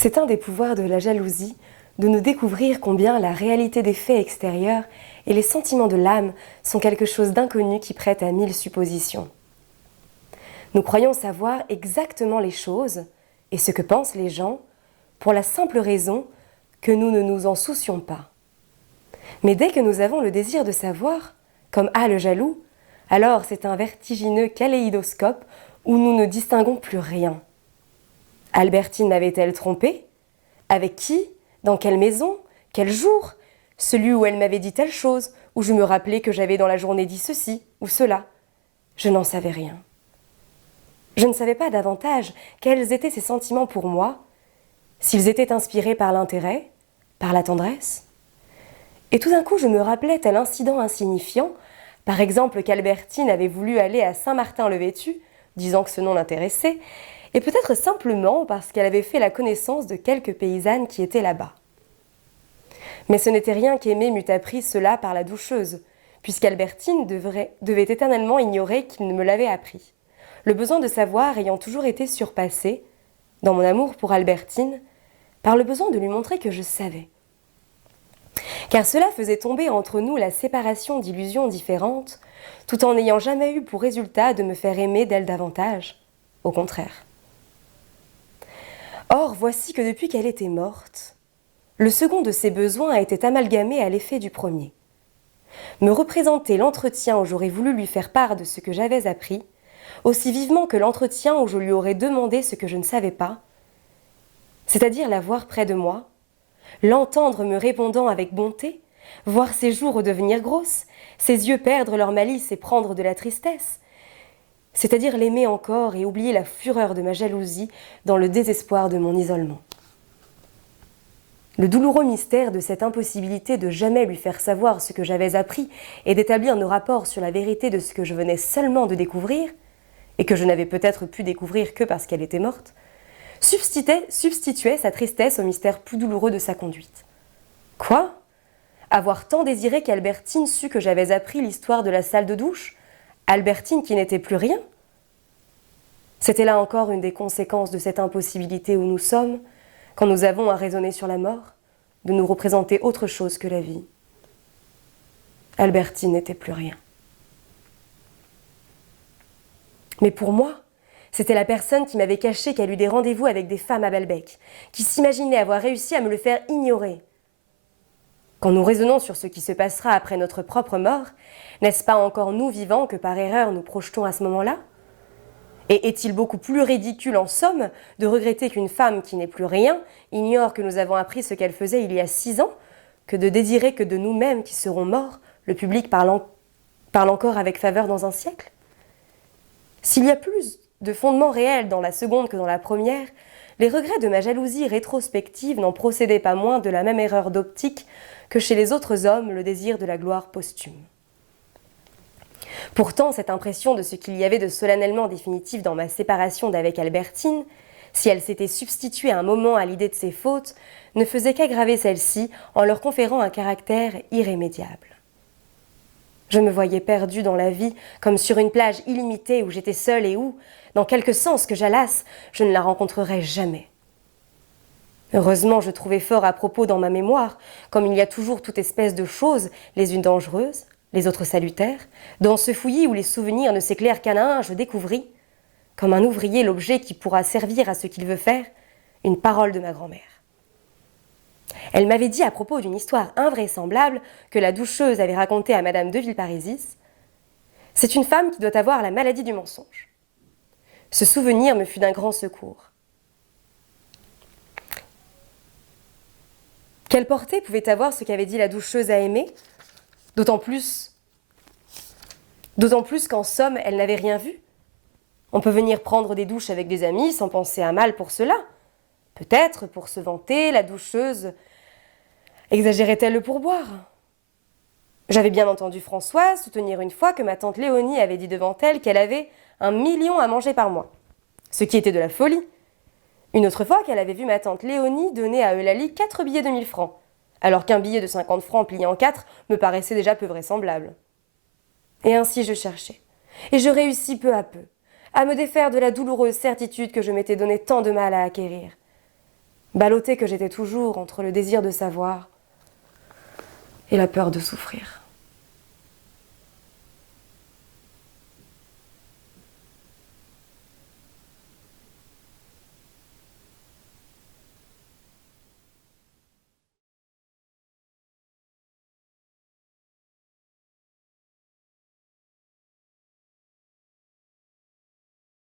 C'est un des pouvoirs de la jalousie de nous découvrir combien la réalité des faits extérieurs et les sentiments de l'âme sont quelque chose d'inconnu qui prête à 1000 suppositions. Nous croyons savoir exactement les choses et ce que pensent les gens pour la simple raison que nous ne nous en soucions pas. Mais dès que nous avons le désir de savoir, comme a le jaloux, alors c'est un vertigineux kaléidoscope où nous ne distinguons plus rien. Albertine m'avait-elle trompé? Avec qui? Dans quelle maison? Quel jour? Celui où elle m'avait dit telle chose, où je me rappelais que j'avais dans la journée dit ceci ou cela. Je n'en savais rien. Je ne savais pas davantage quels étaient ses sentiments pour moi, s'ils étaient inspirés par l'intérêt, par la tendresse. Et tout d'un coup, je me rappelais tel incident insignifiant, par exemple qu'Albertine avait voulu aller à Saint-Martin-le-Vêtu, disant que ce nom l'intéressait, et peut-être simplement parce qu'elle avait fait la connaissance de quelques paysannes qui étaient là-bas. Mais ce n'était rien qu'Aimé m'eût appris cela par la doucheuse, puisqu'Albertine devait éternellement ignorer qu'il ne me l'avait appris. Le besoin de savoir ayant toujours été surpassé, dans mon amour pour Albertine, par le besoin de lui montrer que je savais. Car cela faisait tomber entre nous la séparation d'illusions différentes, tout en n'ayant jamais eu pour résultat de me faire aimer d'elle davantage. Au contraire. Or, voici que depuis qu'elle était morte, le second de ses besoins était amalgamé à l'effet du premier. Me représenter l'entretien où j'aurais voulu lui faire part de ce que j'avais appris, aussi vivement que l'entretien où je lui aurais demandé ce que je ne savais pas, c'est-à-dire la voir près de moi, l'entendre me répondant avec bonté, voir ses joues redevenir grosses, ses yeux perdre leur malice et prendre de la tristesse, c'est-à-dire l'aimer encore et oublier la fureur de ma jalousie dans le désespoir de mon isolement. Le douloureux mystère de cette impossibilité de jamais lui faire savoir ce que j'avais appris et d'établir nos rapports sur la vérité de ce que je venais seulement de découvrir, et que je n'avais peut-être pu découvrir que parce qu'elle était morte, substituait sa tristesse au mystère plus douloureux de sa conduite. Quoi? Avoir tant désiré qu'Albertine sût que j'avais appris l'histoire de la salle de douche? Albertine qui n'était plus rien? C'était là encore une des conséquences de cette impossibilité où nous sommes, quand nous avons à raisonner sur la mort, de nous représenter autre chose que la vie. Albertine n'était plus rien. Mais pour moi, c'était la personne qui m'avait caché qu'elle eut des rendez-vous avec des femmes à Balbec, qui s'imaginait avoir réussi à me le faire ignorer. Quand nous raisonnons sur ce qui se passera après notre propre mort, n'est-ce pas encore nous vivants que par erreur nous projetons à ce moment-là? Et est-il beaucoup plus ridicule en somme de regretter qu'une femme qui n'est plus rien ignore que nous avons appris ce qu'elle faisait il y a 6 ans, que de désirer que de nous-mêmes qui serons morts, le public parle encore avec faveur dans un siècle? S'il y a plus de fondement réel dans la seconde que dans la première, les regrets de ma jalousie rétrospective n'en procédaient pas moins de la même erreur d'optique que chez les autres hommes le désir de la gloire posthume. Pourtant, cette impression de ce qu'il y avait de solennellement définitif dans ma séparation d'avec Albertine, si elle s'était substituée un moment à l'idée de ses fautes, ne faisait qu'aggraver celle-ci en leur conférant un caractère irrémédiable. Je me voyais perdue dans la vie, comme sur une plage illimitée où j'étais seule et où, dans quelque sens que j'allasse, je ne la rencontrerais jamais. Heureusement, je trouvais fort à propos dans ma mémoire, comme il y a toujours toute espèce de choses, les unes dangereuses, les autres salutaires, dans ce fouillis où les souvenirs ne s'éclairent qu'à un, je découvris, comme un ouvrier l'objet qui pourra servir à ce qu'il veut faire, une parole de ma grand-mère. Elle m'avait dit à propos d'une histoire invraisemblable que la doucheuse avait racontée à Madame de Villeparisis. C'est une femme qui doit avoir la maladie du mensonge. Ce souvenir me fut d'un grand secours. Quelle portée pouvait avoir ce qu'avait dit la doucheuse à Aimé, d'autant plus qu'en somme, elle n'avait rien vu. On peut venir prendre des douches avec des amis sans penser à mal pour cela. Peut-être, pour se vanter, la doucheuse exagérait-elle le pourboire? J'avais bien entendu Françoise soutenir une fois que ma tante Léonie avait dit devant elle qu'elle avait 1 million à manger par mois, ce qui était de la folie. Une autre fois qu'elle avait vu ma tante Léonie donner à Eulalie 4 billets de 1000 francs, alors qu'un billet de 50 francs plié en 4 me paraissait déjà peu vraisemblable. Et ainsi je cherchais, et je réussis peu à peu, à me défaire de la douloureuse certitude que je m'étais donné tant de mal à acquérir. ballottée que j'étais toujours entre le désir de savoir et la peur de souffrir.